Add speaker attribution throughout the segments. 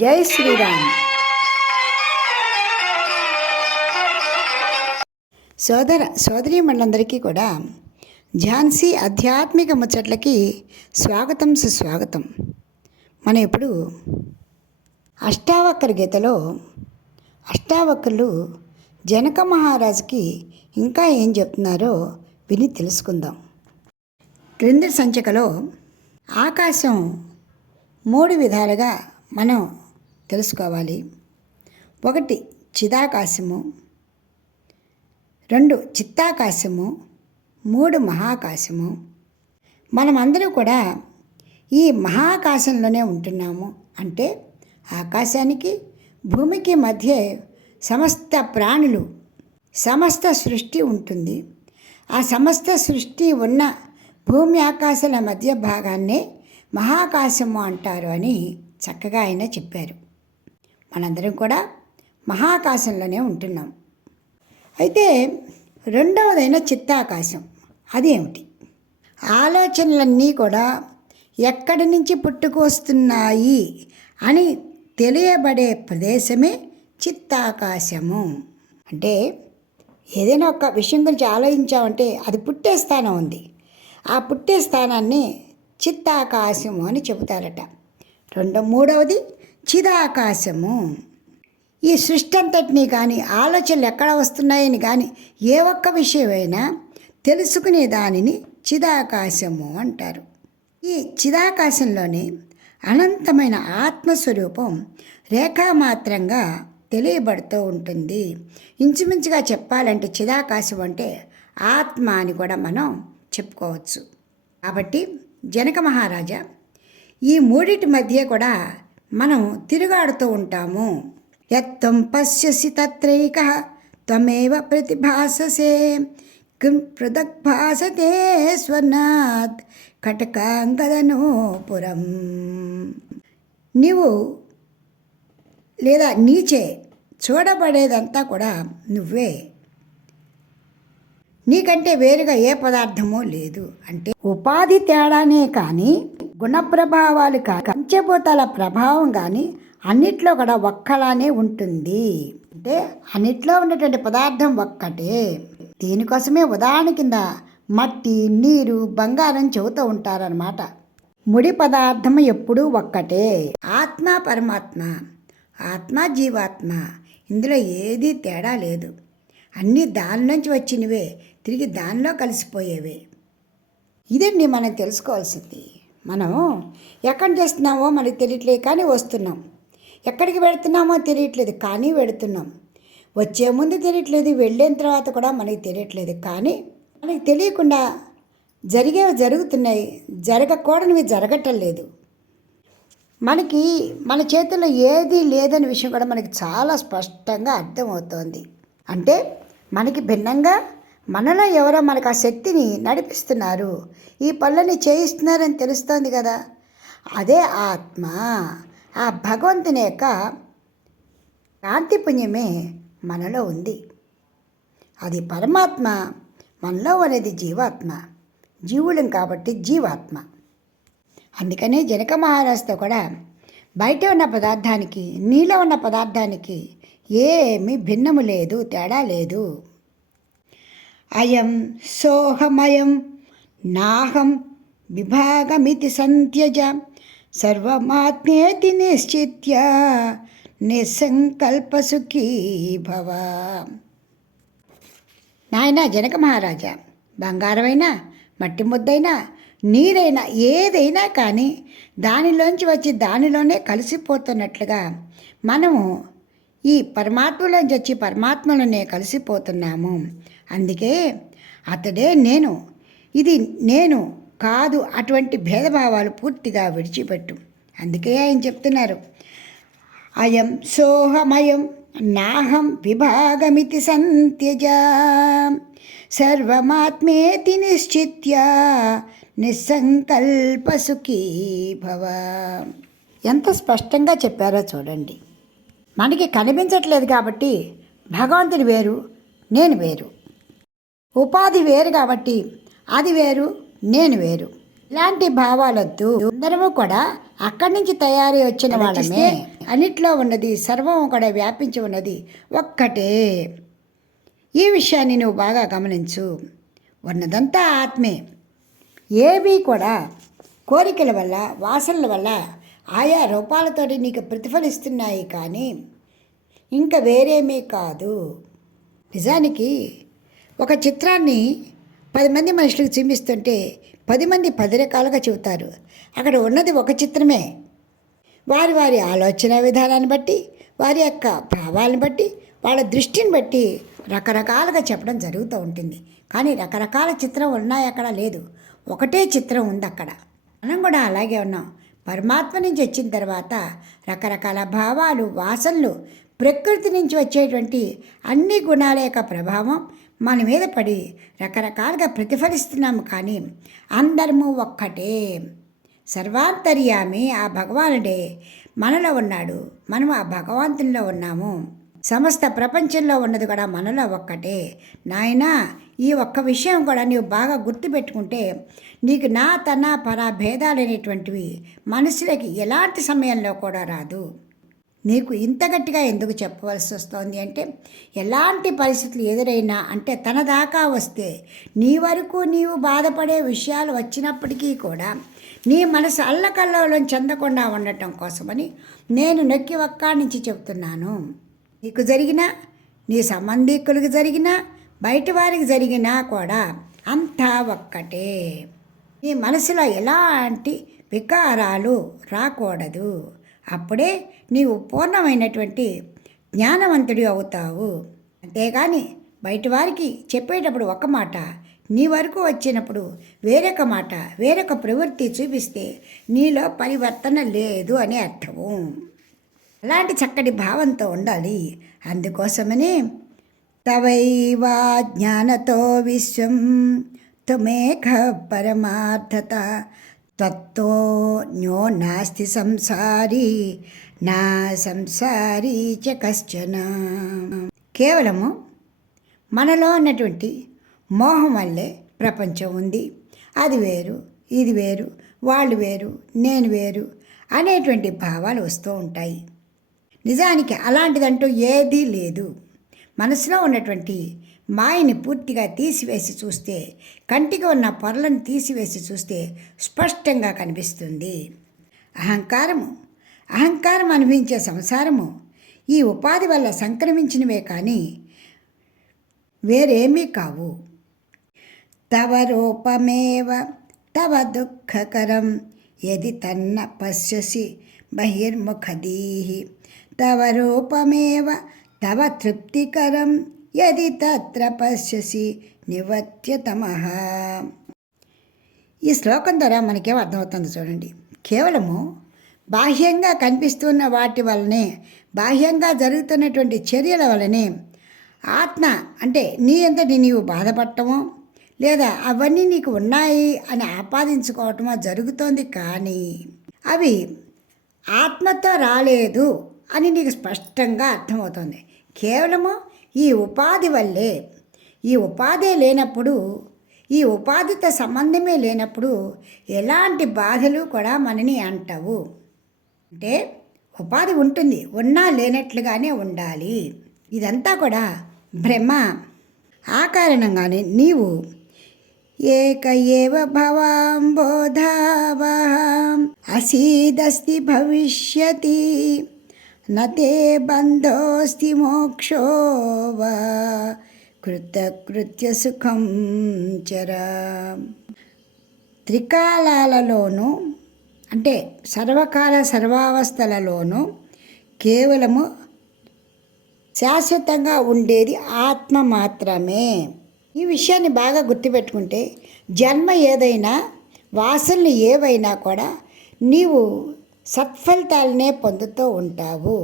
Speaker 1: జై శ్రీరామ్ సోదర మండలందరికీ కూడా ఝాన్సీ ఆధ్యాత్మిక ముచ్చట్లకి స్వాగతం సుస్వాగతం మనం ఇప్పుడు అష్టావక్కర గీతలో అష్టావక్కర్లు జనక మహారాజుకి ఇంకా ఏం చెప్తున్నారో విని తెలుసుకుందాం క్రింద సంచికలో ఆకాశం మూడు విధాలుగా మనం తెలుసుకోవాలి ఒకటి చిదాకాశము రెండు చిత్తాకాశము మూడు మహాకాశము మనమందరూ కూడా ఈ మహాకాశంలోనే ఉంటున్నాము అంటే ఆకాశానికి భూమికి మధ్య సమస్త ప్రాణులు సమస్త సృష్టి ఉంటుంది ఆ సమస్త సృష్టి ఉన్న భూమి ఆకాశాల మధ్య భాగాన్నే మహాకాశము అంటారు అని చక్కగా ఆయన చెప్పారు మనందరం కూడా మహాకాశంలోనే ఉంటున్నాం అయితే రెండవదైన చిత్తాకాశం అదేమిటి ఆలోచనలన్నీ కూడా ఎక్కడి నుంచి పుట్టుకొస్తున్నాయి అని తెలియబడే ప్రదేశమే చిత్తాకాశము అంటే ఏదైనా ఒక విషయం గురించి ఆలోచించామంటే అది పుట్టే స్థానం ఉంది ఆ పుట్టే స్థానాన్ని చిత్తాకాశము అని చెబుతారట రెండు మూడవది చిదాకాశము ఈ సృష్టి అంతటినీ కానీ ఆలోచనలు ఎక్కడ వస్తున్నాయని కానీ ఏ ఒక్క విషయమైనా తెలుసుకునే దానిని చిదాకాశము అంటారు ఈ చిదాకాశంలోనే అనంతమైన ఆత్మస్వరూపం రేఖామాత్రంగా తెలియబడుతూ ఉంటుంది ఇంచుమించుగా చెప్పాలంటే చిదాకాశం అంటే ఆత్మ అని కూడా మనం చెప్పుకోవచ్చు కాబట్టి జనక మహారాజా ఈ మూడింటి మధ్య కూడా మనం తిరుగాడుతూ ఉంటాము ఎత్తం పశ్యసి తత్రైక త్వమేవ ప్రతిభాససే కిం భాసతే స్వర్ణాత్ కటకాంగదనోపురం నీవు లేదా నీచే చూడబడేదంతా కూడా నువ్వే నీకంటే వేరుగా ఏ పదార్థమో లేదు అంటే ఉపాధి తేడానే కానీ గుణప్రభావాలు కాక పంచభూతాల ప్రభావం కానీ అన్నిట్లో కూడా ఒక్కలానే ఉంటుంది అంటే అన్నిట్లో ఉన్నటువంటి పదార్థం ఒక్కటే దీనికోసమే ఉదాహరణ కింద మట్టి నీరు బంగారం చెబుతూ ఉంటారనమాట ముడి పదార్థం ఎప్పుడూ ఒక్కటే ఆత్మ పరమాత్మ ఆత్మ జీవాత్మ ఇందులో ఏదీ తేడా లేదు అన్నీ దాని నుంచి వచ్చినవే తిరిగి దానిలో కలిసిపోయేవే ఇదండి మనం తెలుసుకోవాల్సింది మనం ఎక్కడ చేస్తున్నామో మనకు తెలియట్లేదు కానీ వస్తున్నాం ఎక్కడికి వెళుతున్నామో తెలియట్లేదు కానీ వెళుతున్నాం వచ్చే ముందు తెలియట్లేదు వెళ్ళిన తర్వాత కూడా మనకి తెలియట్లేదు కానీ మనకి తెలియకుండా జరిగేవి జరుగుతున్నాయి జరగకూడనివి జరగటం లేదు మనకి మన చేతుల్లో ఏది లేదనే విషయం కూడా మనకి చాలా స్పష్టంగా అర్థమవుతోంది అంటే మనకి భిన్నంగా మనలో ఎవరో మనకు ఆ శక్తిని నడిపిస్తున్నారు ఈ పనులని చేయిస్తున్నారని తెలుస్తోంది కదా అదే ఆత్మ ఆ భగవంతుని యొక్క కాంతిపుణ్యమే మనలో ఉంది అది పరమాత్మ మనలో అనేది జీవాత్మ జీవులం కాబట్టి జీవాత్మ అందుకనే జనక మహారాజుతో కూడా బయట ఉన్న పదార్థానికి నీలో ఉన్న పదార్థానికి ఏమీ భిన్నము లేదు తేడా లేదు అయం సోహమయం నాహం విభాగమితి సంత్యజ సర్వమాత్మేతి నిశ్చిత్య నిస్సంకల్పసుఖీ భవ నాయన జనక మహారాజా బంగారమైనా మట్టి ముద్దైనా నీరైనా ఏదైనా కానీ దానిలోంచి వచ్చి దానిలోనే కలిసిపోతున్నట్లుగా మనము ఈ పరమాత్మలోంచి వచ్చి పరమాత్మలోనే కలిసిపోతున్నాము అందుకే అతడే నేను ఇది నేను కాదు అటువంటి భేదభావాలు పూర్తిగా విడిచిపెట్టు అందుకే ఆయన చెప్తున్నారు అయం సోహమయం నాహం విభాగమితి సంత్యజ సర్వమాత్మేతి నిశ్చిత్య నిస్సంకల్ప సుఖీ భవ ఎంత స్పష్టంగా చెప్పారో చూడండి మనకి కనిపించట్లేదు కాబట్టి భగవంతుడు వేరు నేను వేరు ఉపాధి వేరు కాబట్టి అది వేరు నేను వేరు ఇలాంటి భావాలొద్దు అందరము కూడా అక్కడి నుంచి తయారీ వచ్చిన వాళ్ళమే అన్నిట్లో ఉన్నది సర్వం కూడా వ్యాపించి ఉన్నది ఒక్కటే ఈ విషయాన్ని నువ్వు బాగా గమనించు ఉన్నదంతా ఆత్మే ఏవి కూడా కోరికల వల్ల వాసనల వల్ల ఆయా రూపాలతో నీకు ప్రతిఫలిస్తున్నాయి కానీ ఇంకా వేరేమీ కాదు నిజానికి ఒక చిత్రాన్ని పది మంది మనుషులకు చూపిస్తుంటే పది మంది పది రకాలుగా చెబుతారు అక్కడ ఉన్నది ఒక చిత్రమే వారి వారి ఆలోచన విధానాన్ని బట్టి వారి యొక్క భావాలను బట్టి వాళ్ళ దృష్టిని బట్టి రకరకాలుగా చెప్పడం జరుగుతూ ఉంటుంది కానీ రకరకాల చిత్రం ఉన్నాయి అక్కడ లేదు ఒకటే చిత్రం ఉంది అక్కడ మనం కూడా అలాగే ఉన్నాం పరమాత్మ నుంచి వచ్చిన తర్వాత రకరకాల భావాలు వాసనలు ప్రకృతి నుంచి వచ్చేటువంటి అన్ని గుణాల యొక్క ప్రభావం మన మీద పడి రకరకాలుగా ప్రతిఫలిస్తున్నాము కానీ అందరము ఒక్కటే సర్వాంతర్యామి ఆ భగవానుడే మనలో ఉన్నాడు మనం ఆ భగవంతునిలో ఉన్నాము సమస్త ప్రపంచంలో ఉన్నది కూడా మనలో ఒక్కటే నాయనా ఈ ఒక్క విషయం కూడా నీవు బాగా గుర్తుపెట్టుకుంటే నీకు నా తన పరా భేదాలు అనేటువంటివి మనసులకి ఎలాంటి సమయంలో కూడా రాదు నీకు ఇంత గట్టిగా ఎందుకు చెప్పవలసి వస్తోంది అంటే ఎలాంటి పరిస్థితులు ఎదురైనా అంటే తన దాకా వస్తే నీ వరకు నీవు బాధపడే విషయాలు వచ్చినప్పటికీ కూడా నీ మనసు అల్లకల్లోలం చెందకుండా ఉండటం కోసమని నేను నొక్కి ఒక్కా నుంచి చెబుతున్నాను నీకు జరిగిన నీ సంబంధికులకు జరిగిన బయట వారికి జరిగినా కూడా అంతా ఒక్కటే నీ మనసులో ఎలాంటి వికారాలు రాకూడదు అప్పుడే నీవు పూర్ణమైనటువంటి జ్ఞానవంతుడి అవుతావు అంతేగాని బయటివారికి చెప్పేటప్పుడు ఒక మాట నీ వరకు వచ్చినప్పుడు వేరొక మాట వేరొక ప్రవృత్తి చూపిస్తే నీలో పరివర్తన లేదు అనే అర్థము అలాంటి చక్కటి భావంతో ఉండాలి అందుకోసమని తవైవా జ్ఞానతో విశ్వం తుమేఖ పరమార్థత తత్తో న్యో నాస్తి సంసారీ నా సంసారీ చ కశ్చన కేవలము మనలో ఉన్నటువంటి మోహం వల్లే ప్రపంచం ఉంది అది వేరు ఇది వేరు వాళ్ళు వేరు నేను వేరు అనేటువంటి భావాలు వస్తూ ఉంటాయి నిజానికి అలాంటిదంటూ ఏదీ లేదు మనసులో ఉన్నటువంటి మాయని పూర్తిగా తీసివేసి చూస్తే కంటికి ఉన్న పొరలను తీసివేసి చూస్తే స్పష్టంగా కనిపిస్తుంది అహంకారము అహంకారం అనుభవించే సంసారము ఈ ఉపాధి వల్ల సంక్రమించినవే కానీ వేరేమీ కావు తవ రూపమేవ తవ దుఃఖకరం ఎది తన్న పశ్యసి బహిర్ముఖదీహి తవ రూపమేవ తవ తృప్తికరం यदि తత్ర పశ్యసి నివత్యతమః ఈ శ్లోకం ద్వారా మనకేం అర్థమవుతుంది చూడండి కేవలము బాహ్యంగా కనిపిస్తున్న వాటి వలనే బాహ్యంగా జరుగుతున్నటువంటి చర్యల వలనే ఆత్మ అంటే నీ అంతటి నీవు బాధపడటమో లేదా అవన్నీ నీకు ఉన్నాయి అని ఆపాదించుకోవటమో జరుగుతోంది కానీ అవి ఆత్మతో రాలేదు అని నీకు స్పష్టంగా అర్థమవుతుంది కేవలము ఈ ఉపాధి వల్లే ఈ ఉపాధి లేనప్పుడు ఈ ఉపాధితో సంబంధమే లేనప్పుడు ఎలాంటి బాధలు కూడా మనని అంటవు అంటే ఉపాధి ఉంటుంది ఉన్నా లేనట్లుగానే ఉండాలి ఇదంతా కూడా భ్రమ ఆ కారణంగానే నీవు ఏక ఏవ భవాంబోధావ అసీదస్తి భవిష్యతి నే బంధోస్తి మోక్షో కృతకృత్యసుఖం చర త్రికాలాలలోనూ అంటే సర్వకాల సర్వావస్థలలోనూ కేవలము శాశ్వతంగా ఉండేది ఆత్మ మాత్రమే ఈ విషయాన్ని బాగా గుర్తుపెట్టుకుంటే జన్మ ఏదైనా వాసనలు ఏవైనా కూడా నీవు సత్ఫలితాలనే పొందుతూ ఉంటావు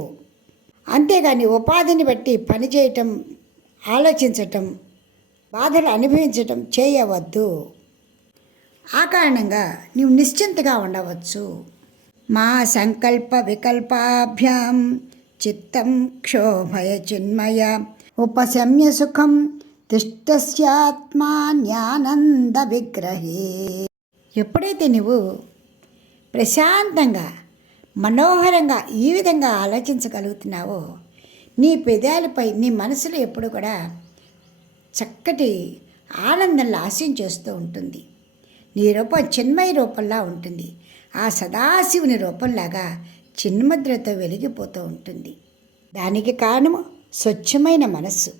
Speaker 1: అంతేగాని ఉపాధిని బట్టి పనిచేయటం ఆలోచించటం బాధలు అనుభవించటం చేయవద్దు ఆ కారణంగా నీవు నిశ్చింతగా ఉండవచ్చు మా సంకల్ప వికల్పాభ్యాం చిత్తం క్షోభయ చిన్మయ ఉపశమ్య సుఖం తిష్టస్యాత్మా జ్ఞానంద విగ్రహే ఎప్పుడైతే నువ్వు ప్రశాంతంగా మనోహరంగా ఈ విధంగా ఆలోచించగలుగుతున్నావో నీ పెదాలపై నీ మనసులో ఎప్పుడు కూడా చక్కటి ఆనందం చేస్తూ ఉంటుంది నీ రూపం చిన్మయ రూపంలా ఉంటుంది ఆ సదాశివుని రూపంలాగా చిన్మద్రతో వెలిగిపోతూ ఉంటుంది దానికి కారణము స్వచ్ఛమైన మనస్సు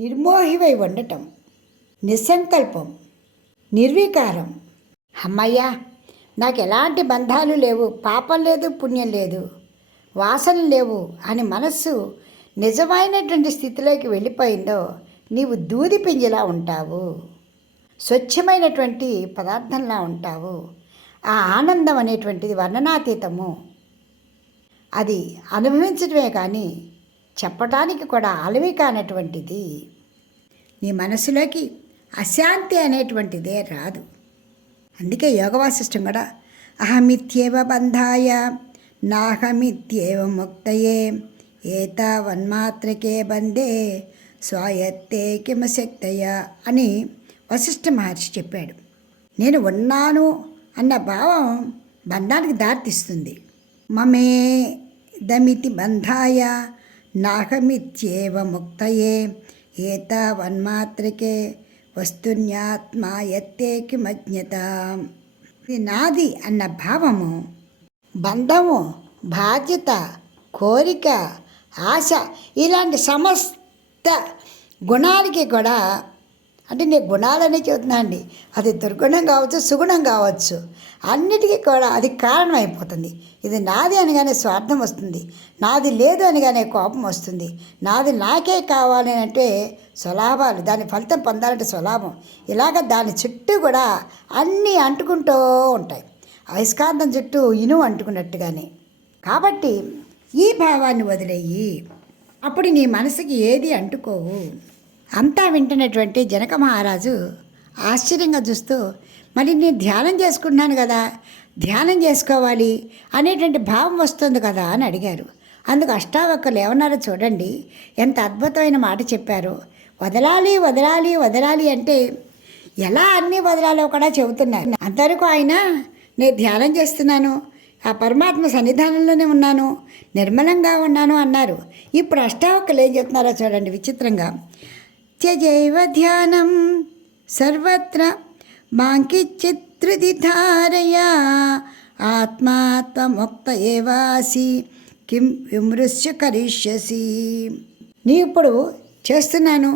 Speaker 1: నిర్మోహివై ఉండటం నిస్సంకల్పం నిర్వీకారం అమ్మయ్యా నాకు ఎలాంటి బంధాలు లేవు పాపం లేదు పుణ్యం లేదు వాసన లేవు అని మనస్సు నిజమైనటువంటి స్థితిలోకి వెళ్ళిపోయిందో నీవు దూది పింజలా ఉంటావు స్వచ్ఛమైనటువంటి పదార్థంలా ఉంటావు ఆ ఆనందం అనేటువంటిది వర్ణనాతీతము అది అనుభవించడమే కానీ చెప్పటానికి కూడా అలవి కానటువంటిది నీ మనసులోకి అశాంతి అనేటువంటిదే రాదు అందుకే కూడా అహమిత్యేవ బంధాయ నాహమిత్యేవ ముక్తయే ఏతావన్మాత్రకే బందే స్వాయత్తే కిమశక్తయ అని వశిష్ఠ మహర్షి చెప్పాడు నేను ఉన్నాను అన్న భావం బంధానికి దారితీస్తుంది మమే దమితి బంధాయ నాహమిత్యేవ ముక్తయే ఏతావన్మాత్రకే వస్తున్యాత్మా ఎత్తేకిమజ్ఞత ఇది నాది అన్న భావము బంధము బాధ్యత కోరిక ఆశ ఇలాంటి సమస్త గుణాలకి కూడా అంటే నీ గుణాలనే చెబుతున్నా అండి అది దుర్గుణం కావచ్చు సుగుణం కావచ్చు అన్నిటికీ కూడా అది కారణం అయిపోతుంది ఇది నాది అనగానే స్వార్థం వస్తుంది నాది లేదు అనగానే కోపం వస్తుంది నాది నాకే కావాలి అంటే స్వలాభాలు దాని ఫలితం పొందాలంటే స్వలాభం ఇలాగ దాని చుట్టూ కూడా అన్నీ అంటుకుంటూ ఉంటాయి అయస్కాంతం చుట్టూ ఇనుము అంటుకున్నట్టుగానే కాబట్టి ఈ భావాన్ని వదిలేయి అప్పుడు నీ మనసుకి ఏది అంటుకోవు అంతా వింటున్నటువంటి జనక మహారాజు ఆశ్చర్యంగా చూస్తూ మరి నేను ధ్యానం చేసుకుంటున్నాను కదా ధ్యానం చేసుకోవాలి అనేటువంటి భావం వస్తుంది కదా అని అడిగారు అందుకు అష్టావక్కలు ఏమన్నారో చూడండి ఎంత అద్భుతమైన మాట చెప్పారు వదలాలి వదలాలి వదలాలి అంటే ఎలా అన్నీ వదలాలో కూడా చెబుతున్నారు అంతవరకు ఆయన నేను ధ్యానం చేస్తున్నాను ఆ పరమాత్మ సన్నిధానంలోనే ఉన్నాను నిర్మలంగా ఉన్నాను అన్నారు ఇప్పుడు అష్టావక్కలు ఏం చెప్తున్నారో చూడండి విచిత్రంగా నిత్యజైవ ధ్యానం సర్వత్ర మాంకిచ్చిత్రుది ధారయా మొక్త ఏవాసి కిం విమృశ్య కరిష్యసి నీ ఇప్పుడు చేస్తున్నాను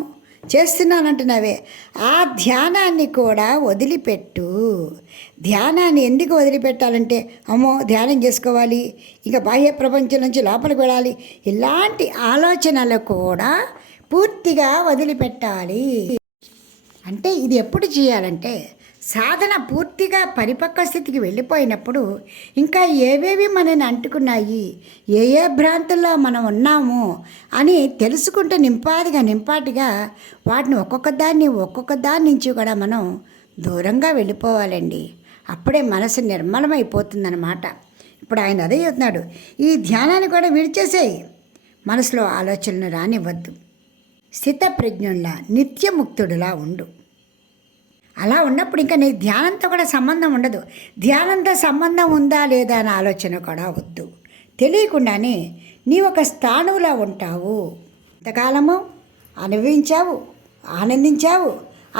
Speaker 1: చేస్తున్నాను అంటున్నావే ఆ ధ్యానాన్ని కూడా వదిలిపెట్టు ధ్యానాన్ని ఎందుకు వదిలిపెట్టాలంటే అమ్మో ధ్యానం చేసుకోవాలి ఇంకా బాహ్య ప్రపంచం నుంచి లోపలికి వెళ్ళాలి ఇలాంటి ఆలోచనలు కూడా పూర్తిగా వదిలిపెట్టాలి అంటే ఇది ఎప్పుడు చేయాలంటే సాధన పూర్తిగా పరిపక్వ స్థితికి వెళ్ళిపోయినప్పుడు ఇంకా ఏవేవి మనని అంటుకున్నాయి ఏ ఏ భ్రాంతుల్లో మనం ఉన్నాము అని తెలుసుకుంటే నింపాదిగా నింపాటిగా వాటిని ఒక్కొక్క దాన్ని ఒక్కొక్క దాని నుంచి కూడా మనం దూరంగా వెళ్ళిపోవాలండి అప్పుడే మనసు నిర్మలమైపోతుందన్నమాట ఇప్పుడు ఆయన అదే చెప్తున్నాడు ఈ ధ్యానాన్ని కూడా విడిచేసేయి మనసులో ఆలోచనలు రానివ్వద్దు స్థితప్రజ్ఞుల్లా నిత్యముక్తుడులా ఉండు అలా ఉన్నప్పుడు ఇంకా నీ ధ్యానంతో కూడా సంబంధం ఉండదు ధ్యానంతో సంబంధం ఉందా లేదా అనే ఆలోచన కూడా వద్దు తెలియకుండానే నీ ఒక స్థానువులా ఉంటావు ఇంతకాలము అనుభవించావు ఆనందించావు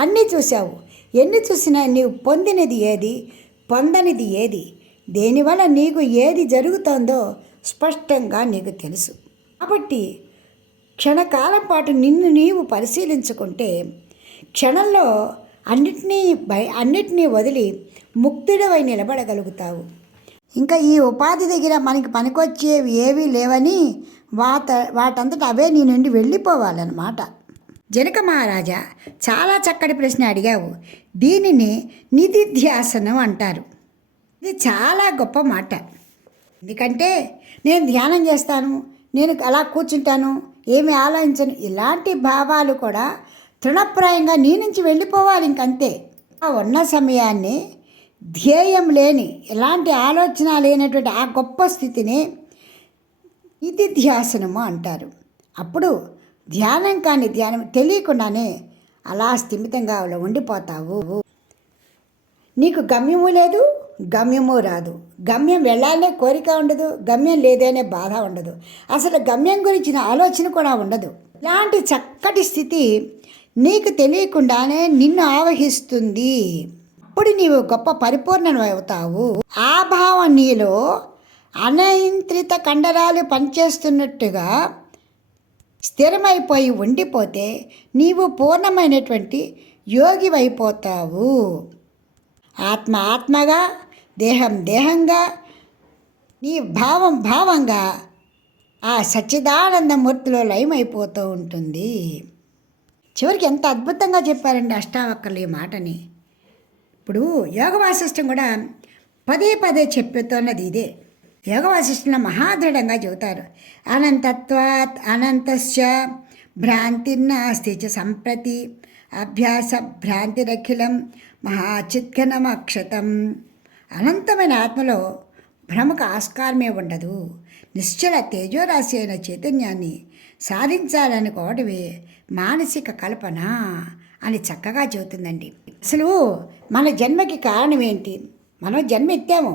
Speaker 1: అన్నీ చూసావు ఎన్ని చూసినా నీవు పొందినది ఏది పొందనిది ఏది దేనివల్ల నీకు ఏది జరుగుతుందో స్పష్టంగా నీకు తెలుసు కాబట్టి క్షణకాలం పాటు నిన్ను నీవు పరిశీలించుకుంటే క్షణంలో అన్నిటినీ భయ అన్నిటినీ వదిలి ముక్తుడవై నిలబడగలుగుతావు ఇంకా ఈ ఉపాధి దగ్గర మనకి పనికొచ్చేవి ఏవీ లేవని వాత వాటంతట అవే నీ నుండి వెళ్ళిపోవాలన్నమాట జనక మహారాజా చాలా చక్కటి ప్రశ్న అడిగావు దీనిని నిధిధ్యాసనం అంటారు ఇది చాలా గొప్ప మాట ఎందుకంటే నేను ధ్యానం చేస్తాను నేను అలా కూర్చుంటాను ఏమి ఆలోచించను ఇలాంటి భావాలు కూడా తృణప్రాయంగా నీ నుంచి వెళ్ళిపోవాలి ఇంకంతే ఆ ఉన్న సమయాన్ని ధ్యేయం లేని ఎలాంటి ఆలోచన లేనటువంటి ఆ గొప్ప స్థితిని ఇది ధ్యాసనము అంటారు అప్పుడు ధ్యానం కాని ధ్యానం తెలియకుండానే అలా స్థిమితంగా ఉండిపోతావు నీకు గమ్యము లేదు గమ్యము రాదు గమ్యం వెళ్ళాలనే కోరిక ఉండదు గమ్యం లేదనే బాధ ఉండదు అసలు గమ్యం గురించిన ఆలోచన కూడా ఉండదు ఇలాంటి చక్కటి స్థితి నీకు తెలియకుండానే నిన్ను ఆవహిస్తుంది అప్పుడు నీవు గొప్ప పరిపూర్ణ అవుతావు ఆ భావం నీలో అనియంత్రిత కండరాలు పనిచేస్తున్నట్టుగా స్థిరమైపోయి ఉండిపోతే నీవు పూర్ణమైనటువంటి యోగివైపోతావు ఆత్మ ఆత్మగా దేహం దేహంగా నీ భావం భావంగా ఆ సచ్చిదానందమూర్తిలో లయమైపోతూ ఉంటుంది చివరికి ఎంత అద్భుతంగా చెప్పారండి అష్టావక్కర్లు ఈ మాటని ఇప్పుడు యోగ వాసిష్టం కూడా పదే పదే చెప్పుతున్నది ఇదే యోగ వాసిష్టంలో మహాదృఢంగా చెబుతారు అనంతత్వాత్ అనంతశ్చ భ్రాంతిర్నాస్తి చ సంప్రతి అభ్యాస భ్రాంతిరఖిలం మహాచిత్కనమక్షతం అనంతమైన ఆత్మలో భ్రమకు ఆస్కారమే ఉండదు నిశ్చల తేజోరాశి అయిన చైతన్యాన్ని సాధించాలని సాధించాలనుకోవడమే మానసిక కల్పన అని చక్కగా చెబుతుందండి అసలు మన జన్మకి కారణం ఏంటి మనం జన్మ ఎత్తాము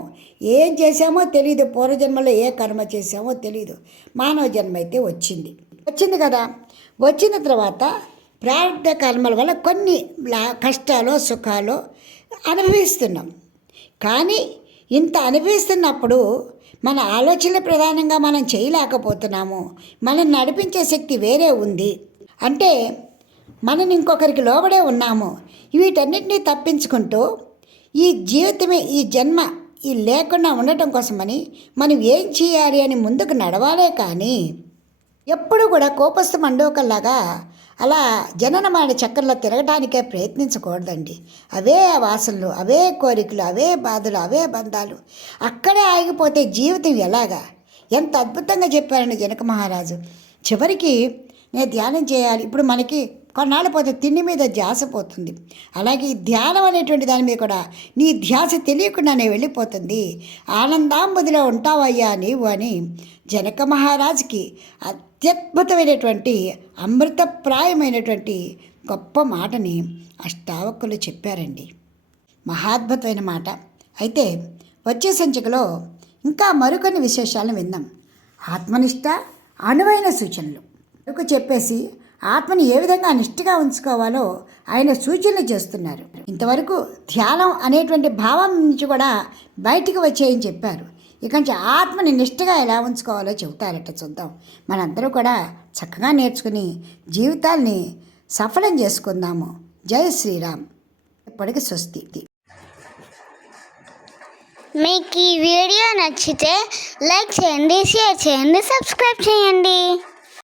Speaker 1: ఏం చేసామో తెలియదు పూర్వజన్మలో ఏ కర్మ చేసామో తెలియదు మానవ జన్మ అయితే వచ్చింది వచ్చింది కదా వచ్చిన తర్వాత ప్రారంభ కర్మల వల్ల కొన్ని కష్టాలు సుఖాలు అనుభవిస్తున్నాం కానీ ఇంత అనిపిస్తున్నప్పుడు మన ఆలోచనలు ప్రధానంగా మనం చేయలేకపోతున్నాము మనం నడిపించే శక్తి వేరే ఉంది అంటే మనం ఇంకొకరికి లోబడే ఉన్నాము వీటన్నిటినీ తప్పించుకుంటూ ఈ జీవితమే ఈ జన్మ ఈ లేకుండా ఉండటం కోసమని మనం ఏం చేయాలి అని ముందుకు నడవాలే కానీ ఎప్పుడు కూడా కోపస్థ మండోకల్లాగా అలా జననమైన చక్రంలో తిరగడానికే ప్రయత్నించకూడదండి అవే వాసనలు అవే కోరికలు అవే బాధలు అవే బంధాలు అక్కడే ఆగిపోతే జీవితం ఎలాగా ఎంత అద్భుతంగా చెప్పారండి జనక మహారాజు చివరికి నేను ధ్యానం చేయాలి ఇప్పుడు మనకి కొన్నాళ్ళు పోతే తిండి మీద ధ్యాస పోతుంది అలాగే ధ్యానం అనేటువంటి దాని మీద కూడా నీ ధ్యాస తెలియకుండానే వెళ్ళిపోతుంది ఆనందాంబుదిలో ఉంటావయ్యా నీవు అని జనక మహారాజుకి అత్యద్భుతమైనటువంటి అమృతప్రాయమైనటువంటి గొప్ప మాటని అష్టావకులు చెప్పారండి మహాద్భుతమైన మాట అయితే వచ్చే సంచికలో ఇంకా మరికొన్ని విశేషాలను విందాం ఆత్మనిష్ట అనువైన సూచనలు చెప్పేసి ఆత్మని ఏ విధంగా నిష్ఠగా ఉంచుకోవాలో ఆయన సూచనలు చేస్తున్నారు ఇంతవరకు ధ్యానం అనేటువంటి భావం నుంచి కూడా బయటికి వచ్చాయని చెప్పారు ఇక నుంచి ఆత్మని నిష్ఠగా ఎలా ఉంచుకోవాలో చెబుతారట చూద్దాం మనందరూ కూడా చక్కగా నేర్చుకుని జీవితాల్ని సఫలం చేసుకుందాము జై శ్రీరామ్ ఇప్పటికి స్వస్తి మీకు ఈ వీడియో నచ్చితే లైక్ చేయండి షేర్ చేయండి సబ్స్క్రైబ్ చేయండి